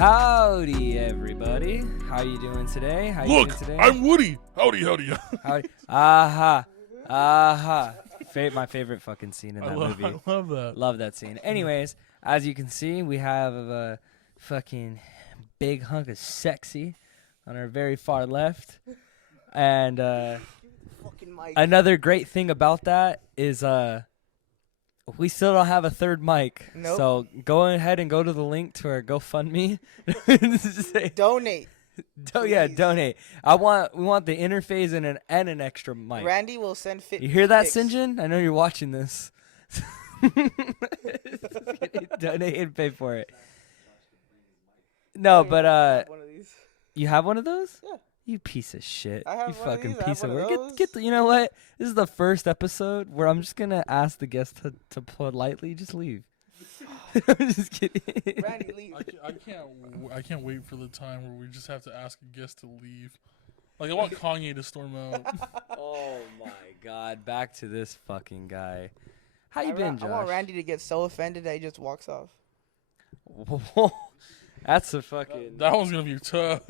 Howdy, everybody. How you doing today? How you Look, doing today? I'm Woody. Howdy, howdy. Howdy. Aha. Aha. My favorite fucking scene in that movie. I love that. Love that scene. Anyways, as you can see, we have a fucking big hunk of sexy on our very far left. And another great thing about that is we still don't have a third mic. Nope. So go ahead and go to the link to our GoFundMe. Donate. Donate. We want the interface and an extra mic. Randy will send fit. You hear that, pics. St. John? I know you're watching this. Donate and pay for it. No, but One of these. you have one of those? Yeah. You piece of shit. I have you one of fucking these. I piece have of one work. of Get those. you know what? This is the first episode where I'm just gonna ask the guest to politely just leave. I'm just kidding. Randy, leave. I can't wait for the time where we just have to ask a guest to leave. Like I want Kanye to storm out. Oh my god! Back to this fucking guy. How you been, Josh? I want Randy to get so offended that he just walks off. That's a fucking. That one's gonna be tough.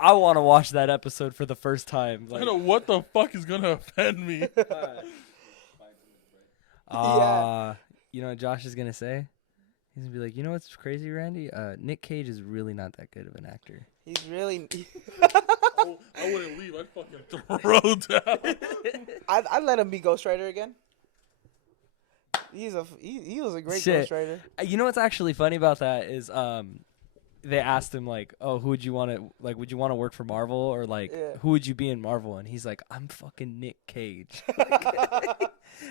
I want to watch that episode for the first time. I know what the fuck is gonna offend me. You know what Josh is gonna say? He's gonna be like, you know what's crazy, Randy? Nic Cage is really not that good of an actor. He's really. I wouldn't leave. I'd fucking throw down. I'd let him be Ghost Rider again. He was a great Shit. Ghost Rider. You know what's actually funny about that is they asked him like, oh, who would you want to like? Would you want to work for Marvel or like who would you be in Marvel? And he's like, I'm fucking Nic Cage.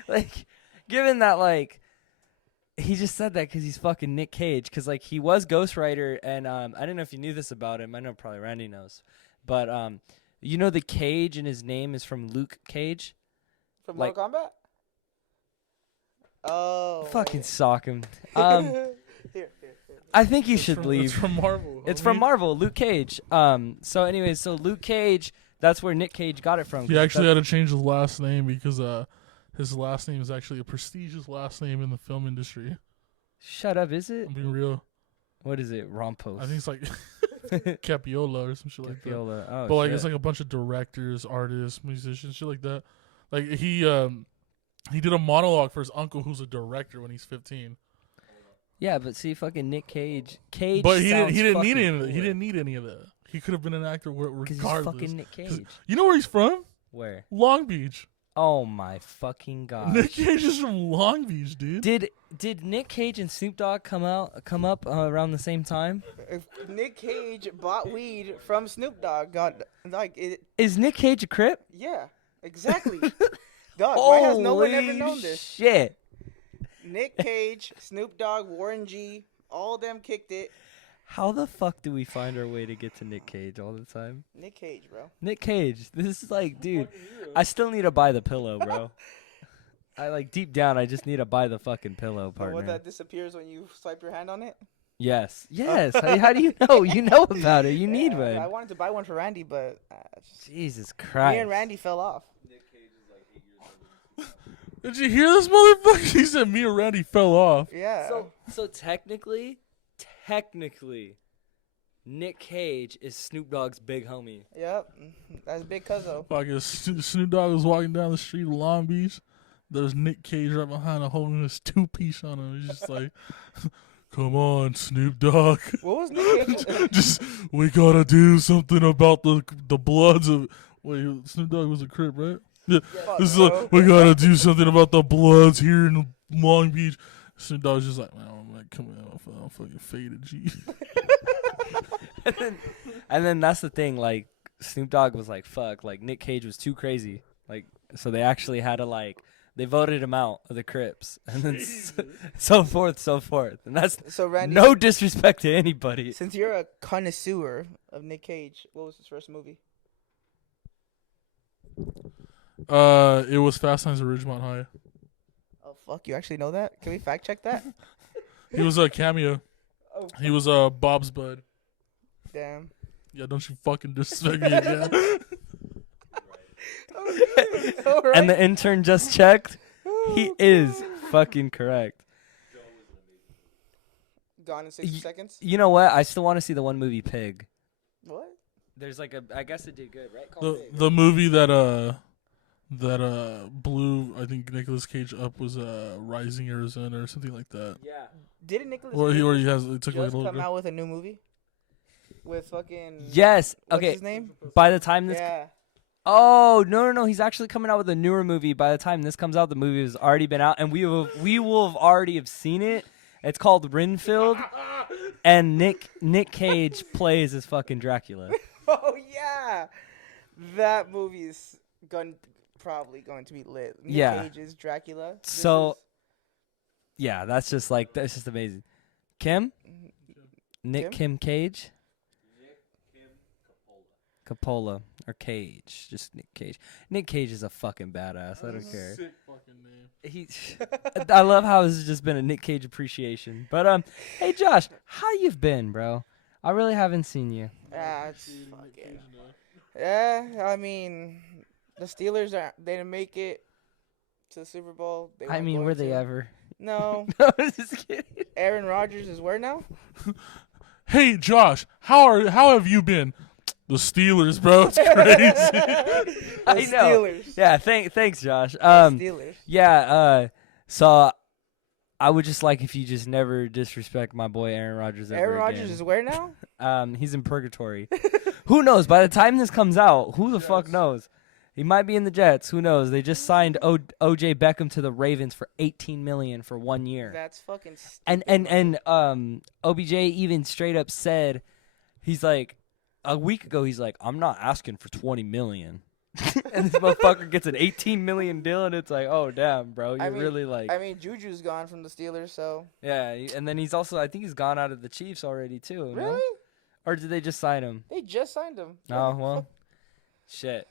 Like, given that like. He just said that because he's fucking Nic Cage. Because, like, he was Ghost Rider, and I don't know if you knew this about him. I know probably Randy knows. But, you know the Cage in his name is from Luke Cage? From like, Mortal Kombat? Oh. Fucking sock him. Here. I think you should leave. It's from Marvel. It's from Marvel, Luke Cage. So, anyways, so Luke Cage, that's where Nic Cage got it from. He actually had to change his last name because his last name is actually a prestigious last name in the film industry. Shut up, is it? I'm being real. What is it? Rompos. I think it's like Capiola or some shit like that. Capiola. Oh, But like shit. it's like a bunch of directors, artists, musicians, shit like that. Like he did a monologue for his uncle who's a director when he's 15. Yeah, but see, fucking Nic Cage. But he didn't need fucking any of cool. it. He didn't need any of that. He could have been an actor regardless. Because he's fucking Nic Cage. You know where he's from? Where? Long Beach. Oh my fucking god! Nic Cage is from Long Beach, dude. Did Nic Cage and Snoop Dogg come up around the same time? If Nic Cage bought weed from Snoop Dogg, God, like it. Is Nic Cage a Crip? Yeah, exactly. Dog, why has no one ever known this? Shit! Nic Cage, Snoop Dogg, Warren G, all of them kicked it. How the fuck do we find our way to get to Nic Cage all the time? Nic Cage, bro. Nic Cage, this is like, dude, I still need to buy the pillow, bro. I like deep down, I just need to buy the fucking pillow, The partner. one that disappears when you swipe your hand on it. Yes. How do you know? You know about it. You need one. I wanted to buy one for Randy, but Jesus Christ. me and Randy fell off. Did you hear this motherfucker? He said me and Randy fell off. Yeah. So technically, Nic Cage is Snoop Dogg's big homie. Yep. That's Big Cuzzo. Fucking Snoop Dogg was walking down the street of Long Beach. There's Nic Cage right behind him holding his two-piece on him. He's just like, come on, Snoop Dogg. What was Nic Cage? Just, we gotta do something about the bloods of... Wait, Snoop Dogg was a Crip, right? Yeah. This is like, we gotta do something about the bloods here in Long Beach. Snoop Dogg's just like, man, I'm like, come on, I'm fucking faded, G. and then that's the thing, like, Snoop Dogg was like, fuck, like, Nic Cage was too crazy. Like, so they actually had to, like, they voted him out of the Crips. And then so forth. And that's So Randy, no disrespect to anybody. since you're a connoisseur of Nic Cage, what was his first movie? It was Fast Times at Ridgemont High. Oh, fuck. You actually know that? Can we fact check that? He was a cameo. Oh, He was Bob's bud. damn. Yeah, don't you fucking disrespect me again. All right. And the intern just checked. He is fucking correct. Gone in 60 Seconds. You know what? I still want to see the one movie Pig. What? There's like a. I guess it did good, right? Called Pig, The movie that blew, I think, Nicolas Cage up was Rising Arizona or something like that. Yeah. Didn't Nicolas Or Cage he has, it took like a just little come out with a new movie? With fucking... Yes. What's Okay. his name? By the time this. Yeah. Oh no! He's actually coming out with a newer movie. By the time this comes out, the movie has already been out, and we will have already have seen it. It's called Renfield, and Nic Cage plays as fucking Dracula. Oh yeah, that movie is probably going to be lit. Nic Cage is Dracula. Yeah, that's just amazing. Kim, Kim Cage, Coppola or Cage, just Nic Cage. Nic Cage is a fucking badass. I don't care. Sick fucking name. I love how this has just been a Nic Cage appreciation. But hey Josh, how you've been, bro? I really haven't seen you. It's fucking. Yeah, I mean, the Steelers they didn't make it to the Super Bowl. Were they ever? No. No, I was just kidding. Aaron Rodgers is where now? Hey Josh, how have you been? The Steelers, bro. It's crazy. I know. Steelers. Yeah, thanks, Josh. Steelers. Yeah, so I would just like if you just never disrespect my boy Aaron Rodgers ever Aaron Rodgers again. is where now? He's in purgatory. Who knows? By the time this comes out, who the fuck knows? He might be in the Jets. Who knows? They just signed OJ Beckham to the Ravens for $18 million for 1 year. That's fucking stupid. And OBJ even straight up said, he's like, a week ago, he's like, I'm not asking for $20 million. And this motherfucker gets an $18 million deal, and it's like, oh, damn, bro. Really like... I mean, Juju's gone from the Steelers, so... Yeah, and then he's also... I think he's gone out of the Chiefs already, too. Really? No? Or did they just sign him? They just signed him. Oh, well. Shit.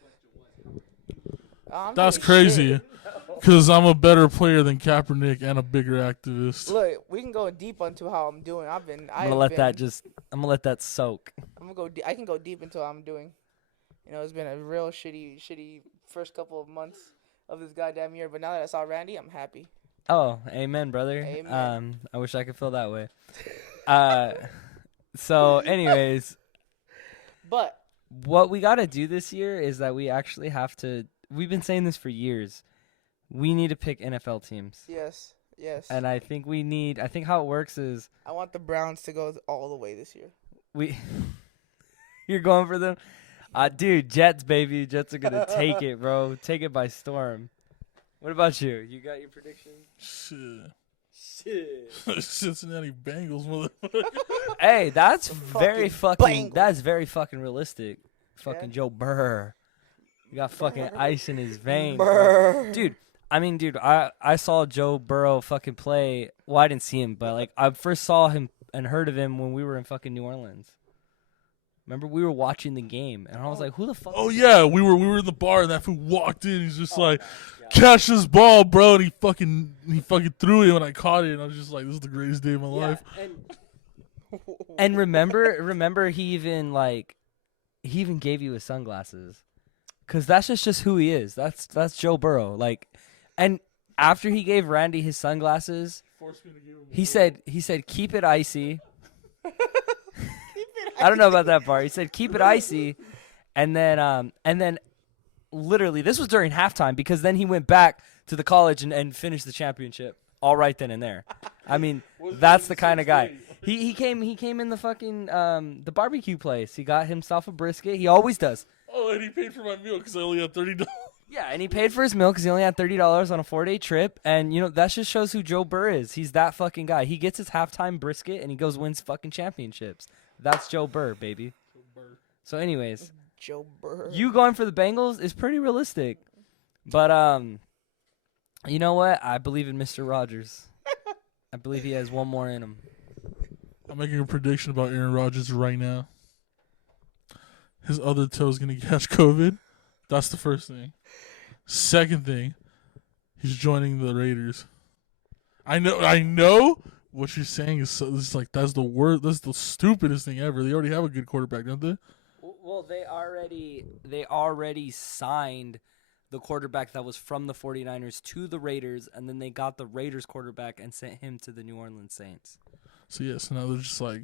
That's crazy. Because I'm a better player than Kaepernick and a bigger activist. Look, we can go deep into how I'm doing. I'm gonna let that soak. I can go deep into how I'm doing. You know, it's been a real shitty first couple of months of this goddamn year. But now that I saw Randy, I'm happy. Oh, amen, brother. Amen. I wish I could feel that way. So, anyways, but what we got to do this year is that we actually have to. We've been saying this for years. We need to pick NFL teams. Yes. And I think how it works is. I want the Browns to go all the way this year. You're going for them? Dude, Jets, baby. Jets are going to take it, bro. Take it by storm. What about you? You got your prediction? Shit. Cincinnati Bengals, motherfucker. Hey, that's very Bengals. realistic. Fucking Joe Burr. You got fucking ice in his veins. Dude, I saw Joe Burrow fucking play. Well, I didn't see him, but like I first saw him and heard of him when we were in fucking New Orleans. Remember, we were watching the game, and I was like, "Who the fuck?" Oh yeah, we were in the bar, and that fool walked in. He's just like, "Catch this ball, bro!" And he fucking threw it, and I caught it, and I was just like, "This is the greatest day of my life." And remember, he even gave you his sunglasses. Cause that's just who he is. That's Joe Burrow. Like, and after he gave Randy his sunglasses, he said, "Keep it icy." I don't know about that part. He said, "Keep it icy," and then literally this was during halftime because then he went back to the college and finished the championship all right then and there. I mean, that's the kind of guy. He came in the fucking the barbecue place. He got himself a brisket. He always does. Oh, and he paid for my meal because I only had $30. Yeah, and he paid for his meal because he only had $30 on a 4-day trip. And, that just shows who Joe Burr is. He's that fucking guy. He gets his halftime brisket, and he goes wins fucking championships. That's Joe Burr, baby. So, anyways. Joe Burr. You going for the Bengals is pretty realistic. But, you know what? I believe in Mr. Rodgers. I believe he has one more in him. I'm making a prediction about Aaron Rodgers right now. His other toe's going to catch COVID. That's the first thing. Second thing, he's joining the Raiders. I know what you're saying is like that's the stupidest thing ever. They already have a good quarterback, don't they? Well, they already signed the quarterback that was from the 49ers to the Raiders, and then they got the Raiders quarterback and sent him to the New Orleans Saints. So yeah, so now they're just like,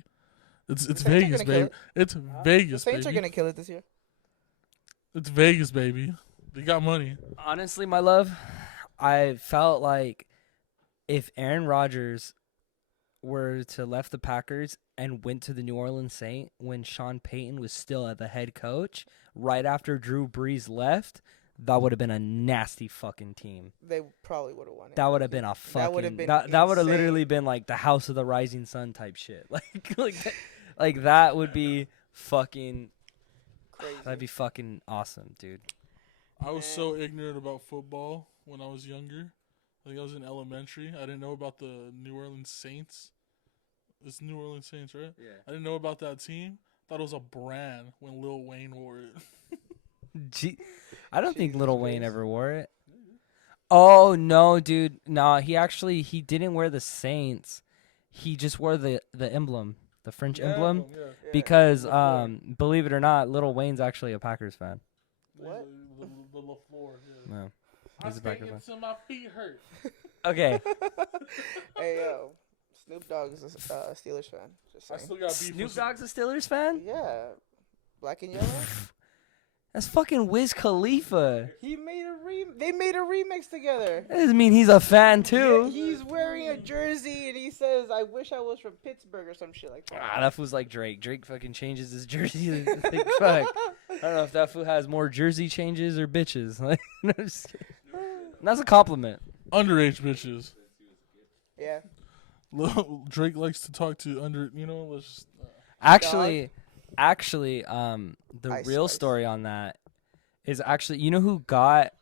it's Saints are Vegas, gonna kill baby. it. It's The Vegas, Saints are baby. gonna kill it this year. It's Vegas, baby. They got money. Honestly, my love, I felt like if Aaron Rodgers were to left the Packers and went to the New Orleans Saints when Sean Payton was still at the head coach, right after Drew Brees left, that would have been a nasty fucking team. They probably would have won it. That would have been a That would have fucking. been That would have insane. literally been like the House of the Rising Sun type shit. Like that would be fucking. Crazy. That'd be fucking awesome, dude. I was so ignorant about football when I was younger. I think I was in elementary. I didn't know about the New Orleans Saints. It's New Orleans Saints, right? Yeah. I didn't know about that team. Thought it was a brand when Lil Wayne wore it. I don't think Jesus Lil Wayne Christ. ever wore it. Oh no, dude. No, he didn't wear the Saints. He just wore the emblem, the French emblem. Yeah. Because LaFleur. believe it or not, Lil Wayne's actually a Packers fan. What? The LaFleur. Yeah. No. I He's a can't Packers get till my feet hurt. Okay. Hey yo, Snoop Dogg is a Steelers fan. Just I saying. still got beef Snoop with Dogg's a Steelers fan? Yeah, black and yellow. That's fucking Wiz Khalifa. They made a remix together. That doesn't mean he's a fan too. Yeah, he's wearing a jersey and he says, "I wish I was from Pittsburgh" or some shit like that. That fool's like Drake. Drake fucking changes his jersey. Like, fuck. I don't know if that fool has more jersey changes or bitches. Like, no, just kidding. That's a compliment. underage bitches. Yeah. Drake likes to talk to let's just. Actually, the Ice real Spice. story on that is actually, you know who got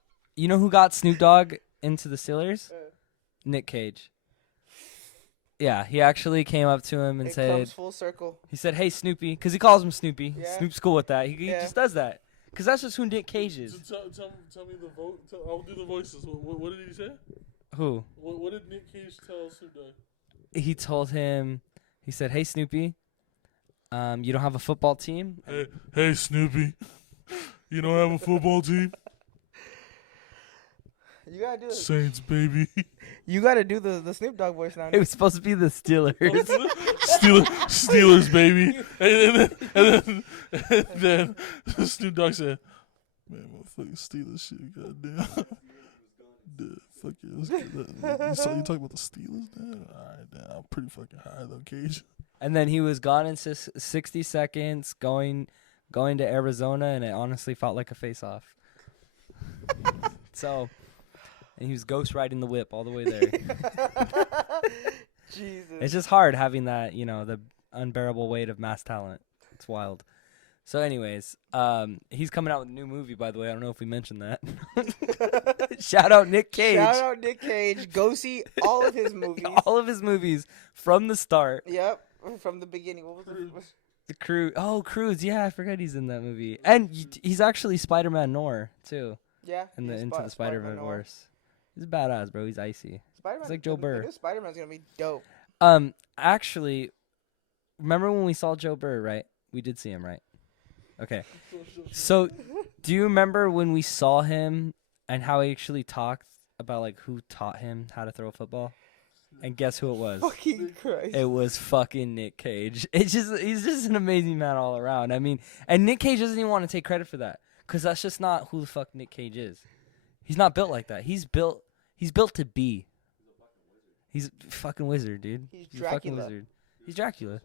Snoop Dogg into the Steelers? Nic Cage. Yeah, he actually came up to him and It said, comes full circle. he said, "Hey Snoopy," because he calls him Snoopy. Yeah. Snoop's cool with that. He Yeah. just does that because that's just who Nic Cage is. So tell me the vote. I'll do the voices. What did he say? Who? What did Nic Cage tell Snoop Dogg? He told him, he said, "Hey Snoopy, you don't have a football team." Hey Snoopy, you don't have a football team? You gotta do Saints, baby. You gotta do the Snoop Dogg voice now. It was supposed to be the Steelers. Steelers, baby. And then Snoop Dogg said, "Man, motherfucking Steelers shit, goddamn." Dude, fuck yeah, let's get that. You talking about the Steelers, man? All right, damn, I'm pretty fucking high though, Cage. And then he was gone in 60 seconds, going to Arizona, and it honestly felt like a face-off. So, and he was ghost riding the whip all the way there. Jesus. It's just hard having that, the unbearable weight of mass talent. It's wild. So, anyways, he's coming out with a new movie, by the way. I don't know if we mentioned that. Shout out Nic Cage. Shout out Nic Cage. Go see all of his movies. All of his movies from the start. Yep. From the beginning. What was the The Crew. Oh, Cruise. Yeah, I forgot he's in that movie. And he's actually Spider-Man Noir, too, Yeah. in the he's Into the Spider-Man Spider-Verse. He's a badass, bro. He's icy. Spider-Man. He's like Joe Burr. This Spider-Man's gonna be dope. Actually, remember when we saw Joe Burr, right? We did see him, right? Okay. So, do you remember when we saw him and how he actually talked about, like, who taught him how to throw a football? And guess who it was? Fucking Christ. It was fucking Nic Cage. He's just an amazing man all around. I mean, and Nic Cage doesn't even want to take credit for that because that's just not who the fuck Nic Cage is. He's not built like that. He's built to be. He's a fucking wizard, dude. He's a fucking Dracula. wizard. He's Dracula.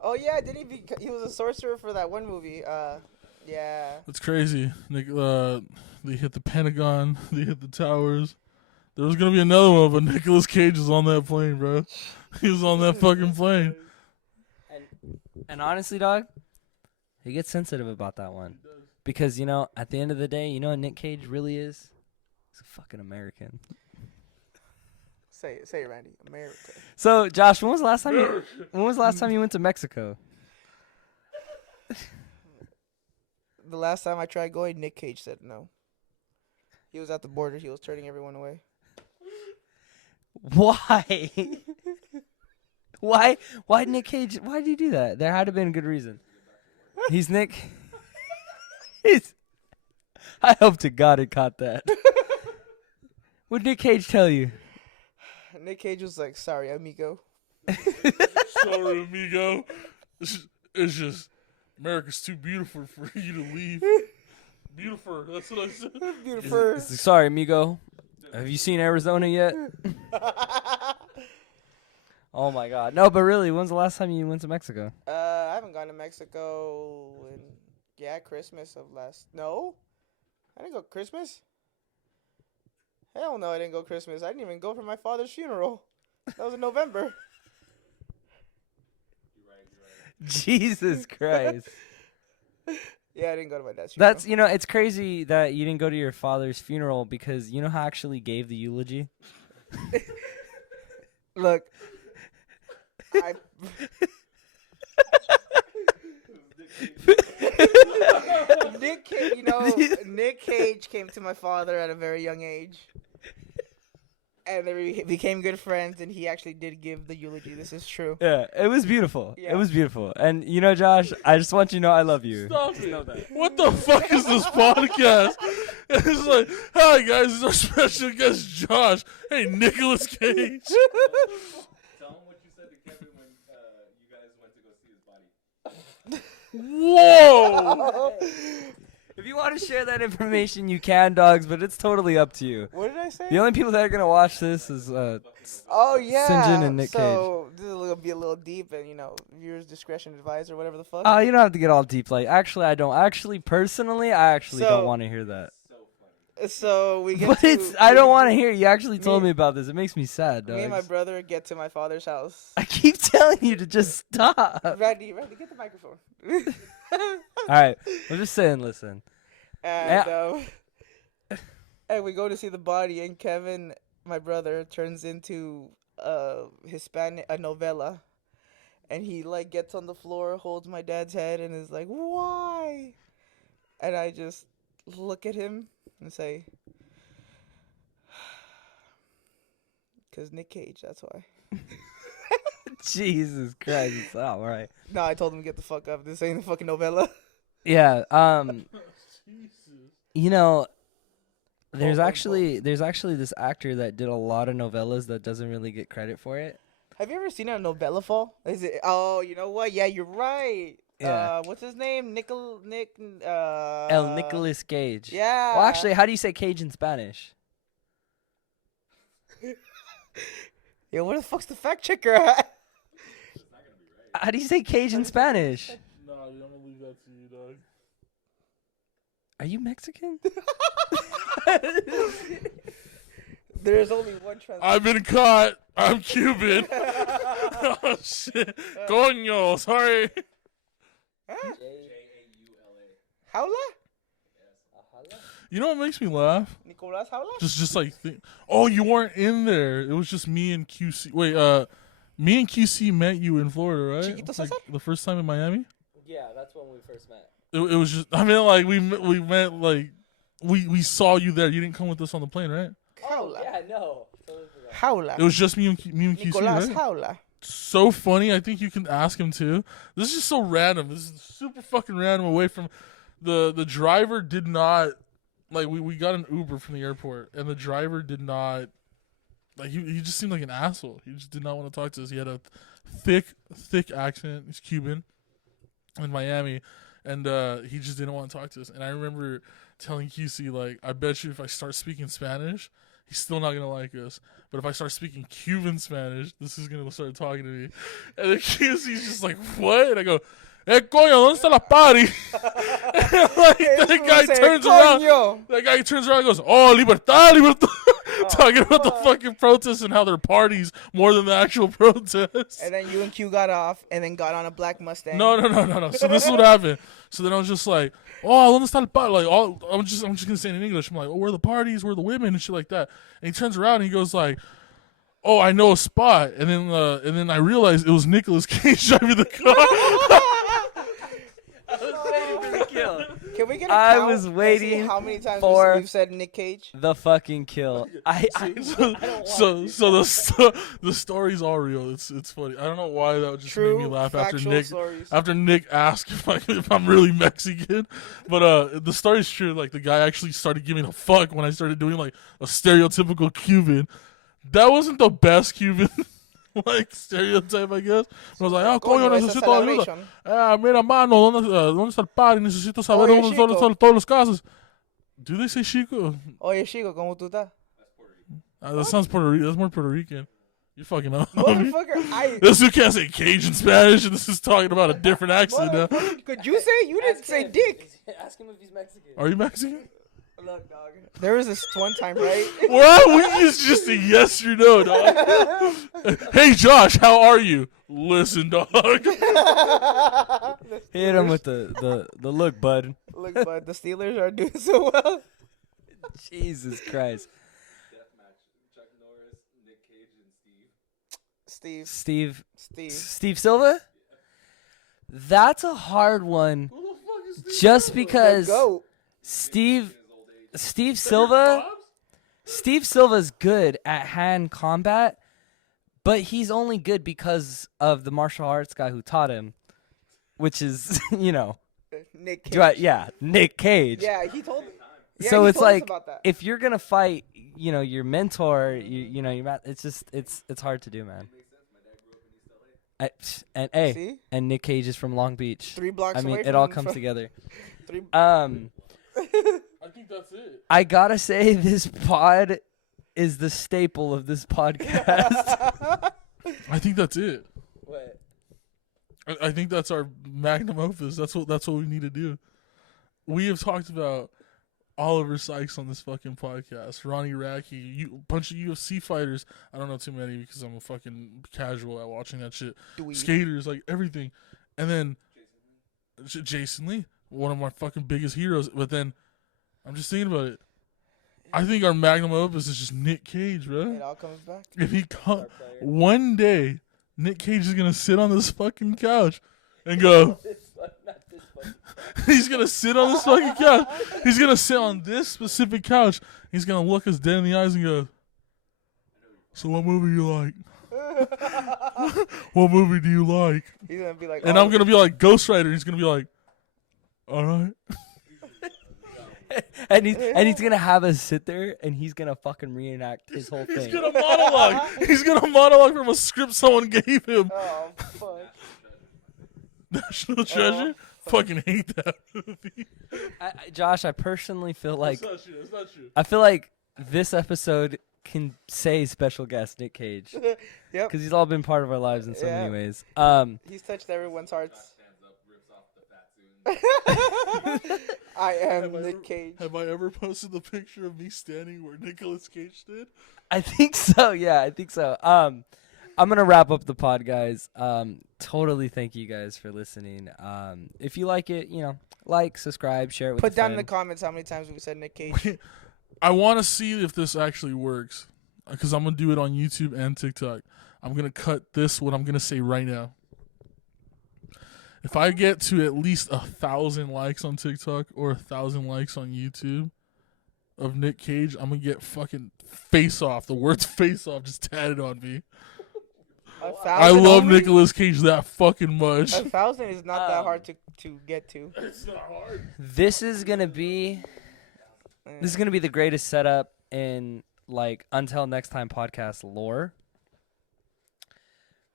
Oh yeah, didn't he was a sorcerer for that one movie. Yeah. That's crazy. They hit the Pentagon. They hit the towers. There was gonna be another one, but Nicolas Cage was on that plane, bro. He was on that fucking plane. And honestly, dog, he gets sensitive about that one because at the end of the day, you know what Nic Cage really is? He's a fucking American. Say it, Randy. America. So, Josh, when was the last time you went to Mexico? The last time I tried going, Nic Cage said no. He was at the border. He was turning everyone away. Why? Why Nic Cage? Why did he do that? There had to have been a good reason. He's Nick. I hope to God it caught that. What did Nic Cage tell you? Nic Cage was like, "Sorry, amigo." Sorry, amigo. It's just America's too beautiful for you to leave. Beautiful. That's what I said. Beautiful. Sorry, amigo. Have you seen Arizona yet? Oh my God. No, but really, when's the last time you went to Mexico? I haven't gone to Mexico in Christmas of last. No, I didn't go Christmas. Hell no, I didn't go Christmas. I didn't even go for my father's funeral. That was in November. Jesus Christ. Yeah, I didn't go to my dad's funeral. That's, it's crazy that you didn't go to your father's funeral because you know how I actually gave the eulogy? Look. Nic Cage came to my father at a very young age. And they became good friends, and he actually did give the eulogy. This is true. Yeah, it was beautiful. Yeah. It was beautiful. And, Josh, I just want you to know I love you. Stop it. What the fuck is this podcast? It's like, hi, guys, it's our special guest, Josh. Hey, Nicolas Cage. Tell him what you said to Kevin when you guys went to go see his body. Whoa! If you want to share that information, you can, dogs, but it's totally up to you. What did I say? The only people that are going to watch this is Oh yeah. Sinjin and Nic So this is gonna be a little deep, and viewers' discretion advised or whatever the fuck. Oh, you don't have to get all deep. Like, actually, I don't. Actually, personally, I actually don't want to hear that. So we get. But I don't want to hear. You actually told me about this. It makes me sad, Me and my dogs. brother get to my father's house. I keep telling you to just stop. Randy, get the microphone. All right, I'm just saying. Listen. And and we go to see the body, and Kevin, my brother, turns into a novella, and he gets on the floor, holds my dad's head, and is like, "Why?" And I just look at him and say, "'Cause Nic Cage, that's why." Jesus Christ, it's all right. No, I told him to get the fuck up. This ain't a fucking novella. Yeah. There's actually this actor that did a lot of novellas that doesn't really get credit for it. Have you ever seen a novella fall? Is it? Oh, you know what? Yeah, you're right. Yeah. What's his name? El Nicolas Cage. Yeah. Well, actually, how do you say Cage in Spanish? Yo, where the fuck's the fact checker at? How do you say Cage in Spanish? No, I'm gonna leave that to you, dog. Are you Mexican? There's only one translation. I've been caught. I'm Cuban. Oh, shit. Coño, sorry. Huh? J-A-U-L-A. Howla? You know what makes me laugh? Nicolas Howla? Just oh, you weren't in there. It was just me and QC. Wait, me and QC met you in Florida, right? Chiquito Cesar? The first time in Miami? Yeah, that's when we first met. It was just, I mean, we met, we saw you there. You didn't come with us on the plane, right? Howla. no. Howla. It was just me and QC, Nicolas right? Howla. So funny. I think you can ask him too. This is just so random. This is super fucking random away from the driver did not, we got an Uber from the airport, and the driver did not, he just seemed like an asshole. He just did not want to talk to us. He had a thick accent. He's Cuban in Miami, and he just didn't want to talk to us. And I remember telling QC, I bet you if I start speaking Spanish, he's still not going to like us. But if I start speaking Cuban Spanish, this is going to start talking to me. And then QC's just like, what? And I go, coño, ¿dónde está la party? That guy turns around. That guy turns around and goes, oh, libertad. Talking about the fucking protests and how they're parties more than the actual protests. And then you and Q got off and then got on a black Mustang. No. So this is what happened. So then I was just like, oh, ¿dónde está el party? I'm just gonna say it in English. I'm like, oh, where are the parties? Where are the women and shit like that? And he turns around and he goes like, oh, I know a spot. And then I realized it was Nicolas Cage driving the car. I was waiting for the kill. Can we get a I count was and see waiting how many times for we've said Nic Cage? the fucking kill. So the story's all real. It's funny. I don't know why that just made me laugh after Nick asked if I'm really Mexican, but the story's true. The guy actually started giving a fuck when I started doing a stereotypical Cuban. That wasn't the best Cuban. like stereotype, I guess. I was like, coño, Coño, esa necesito ayuda. celebration. Mira, mano, ¿dónde está el party? Necesito saber Oye, dónde chico. están todos los casos. Do they say chico? Oye, Chico, ¿cómo tú estás? That sounds Puerto Rican. That's more Puerto Rican. You fucking know. Motherfucker, This dude can't say Cajun Spanish, and this is talking about a different accent now. Motherfucker, could you say? You didn't say dick. Ask him if he's Mexican. Are you Mexican? Look, dog. There was this one time, right? Well, we use just a yes or no, dog. Hey, Josh, how are you? Listen, dog. Hit him with the look, bud. Look, bud, the Steelers are doing so well. Jesus Christ. Deathmatch. Chuck Norris, Nic Cage, and Steve. Steve Silva? That's a hard one. Just because Go. Steve Silva's good at hand combat, but he's only good because of the martial arts guy who taught him, which is, Nic Cage. Nic Cage. Yeah, he told me. Yeah, So he it's told us like, about that. if you're gonna fight, your mentor, it's hard to do, man. See? And Nic Cage is from Long Beach. 3 blocks I mean, away it all from- comes together. 3 I think that's it. I gotta say, this pod is the staple of this podcast. I think that's it. What? I think that's our magnum opus. That's what we need to do. We have talked about Oliver Sykes on this fucking podcast. Ronnie Radke, a bunch of UFC fighters. I don't know too many because I'm a fucking casual at watching that shit. Skaters, like everything. And then Jason Lee, one of my fucking biggest heroes. But then I'm just thinking about it. I think our magnum opus is just Nic Cage, bro. It all comes back. If he one day, Nic Cage is gonna sit on this fucking couch and go. He's gonna sit on this fucking couch. He's gonna sit on this specific couch. He's gonna look us dead in the eyes and go, "So what movie you like? What movie do you like?" He's gonna be like, And I'm gonna be like Ghost Rider. He's gonna be like, "All right." and he's gonna have us sit there, and he's gonna fucking reenact his whole thing. He's gonna monologue. He's gonna monologue from a script someone gave him. oh, fuck. National Treasure. Fucking hate that movie. Josh, I personally feel like That's not true. That's not true. I feel like this episode can say special guest Nic Cage Yep. because he's all been part of our lives in so Yeah. many ways. He's touched everyone's hearts. Stands up, rips off the fat suit. I am Have I Nic ever- Cage. Have I ever posted the picture of me standing where Nicolas Cage did? I think so. Yeah, I think so. I'm gonna wrap up the pod, guys. Totally thank you guys for listening. If you like it, like, subscribe, share it with Put a down in the friend. comments how many times we said Nic Cage. I want to see if this actually works because I'm gonna do it on YouTube and TikTok. I'm gonna cut what I'm gonna say right now. If I get to at least 1,000 likes on TikTok or 1,000 likes on YouTube of Nic Cage, I'm gonna get fucking face off. The words face off just tatted on me. 1,000 I love only? Nicolas Cage that fucking much. 1,000 is not that hard to get to. It's not hard. This is gonna be the greatest setup in Until Next Time podcast lore.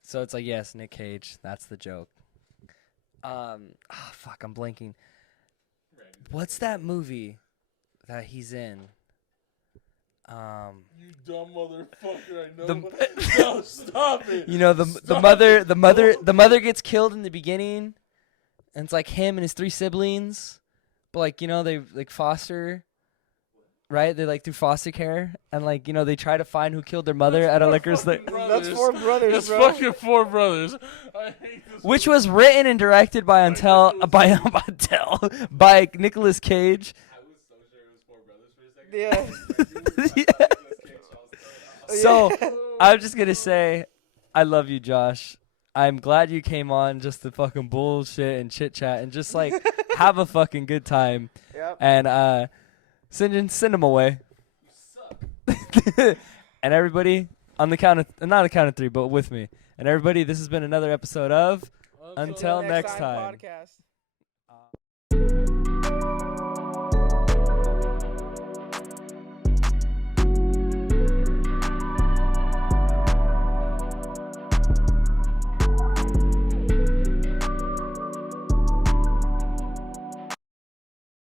So it's like, yes, Nic Cage, that's the joke. Fuck, I'm blanking. What's that movie that he's in? You dumb motherfucker! I know. The- No, stop it. The mother gets killed in the beginning, and it's like him and his 3 siblings, but they foster, right? They through foster care, and they try to find who killed their mother at a liquor store, That's 4 brothers, That's bro. fucking 4 brothers. I hate this. which was written and directed by by Nicolas Cage. I was so sure it was 4 brothers for a second. Yeah. So I'm just gonna say, I love you, Josh. I'm glad you came on just to fucking bullshit and chit chat and just have a fucking good time. Yep. And send them away. And everybody, on the count of not a count of 3, but with me. And everybody, this has been another episode of Until Next Time. Podcast.